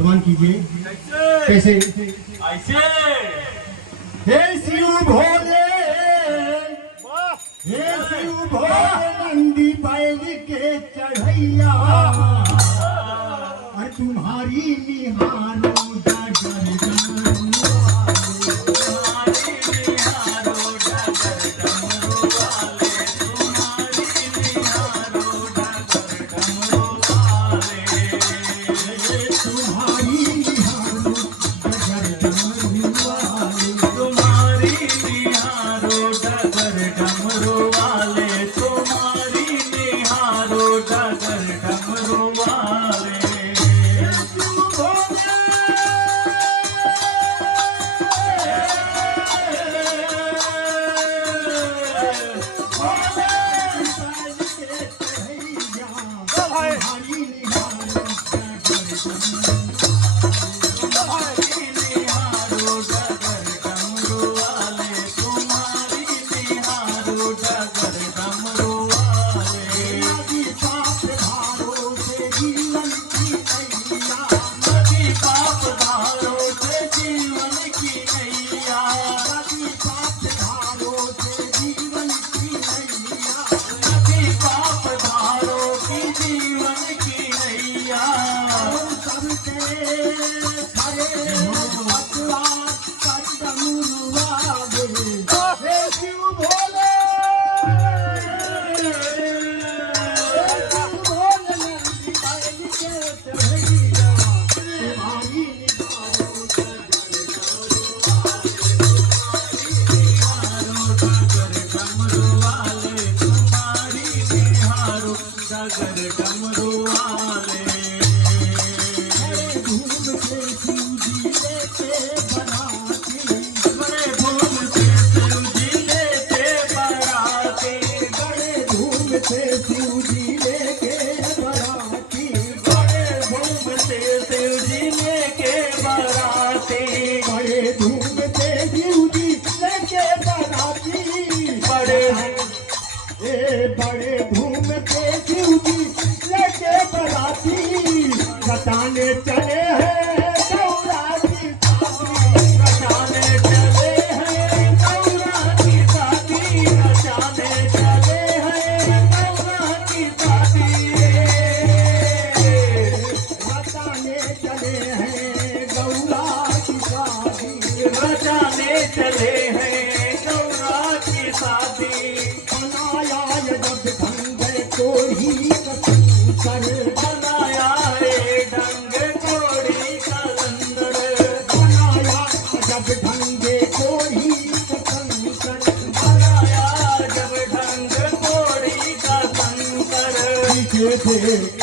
प्रमाण कीजिए। कैसे? ऐसे हे शिव भोले, हे शिव भोले नंदी बैल के चढ़ैया, और तुम्हारी निहारो डगर डमरू वाले, तुम्हारी निहारो डगर डमरू वाले, तुम्हारी निहारो डगर डमरू वाले, तुम्हारी निहारो डगर डमरू वाले। बड़े घूमते शिव जी लेके बराती, बताने चले हैं गौरा की शादी, बचाने चले हैं गौरा की शादी, बचाने चले हैं गौरा की शादी, बताने चले हैं गौरा की शादी, बचाने चले हैं गौरा की शादी। बनाया जब ढंगे कोढ़ी कसंकर, बनाया जब ढंग कोड़ी का शंकर, बनाया जब ढंगे कोढ़ी कसंकर, पीछे थे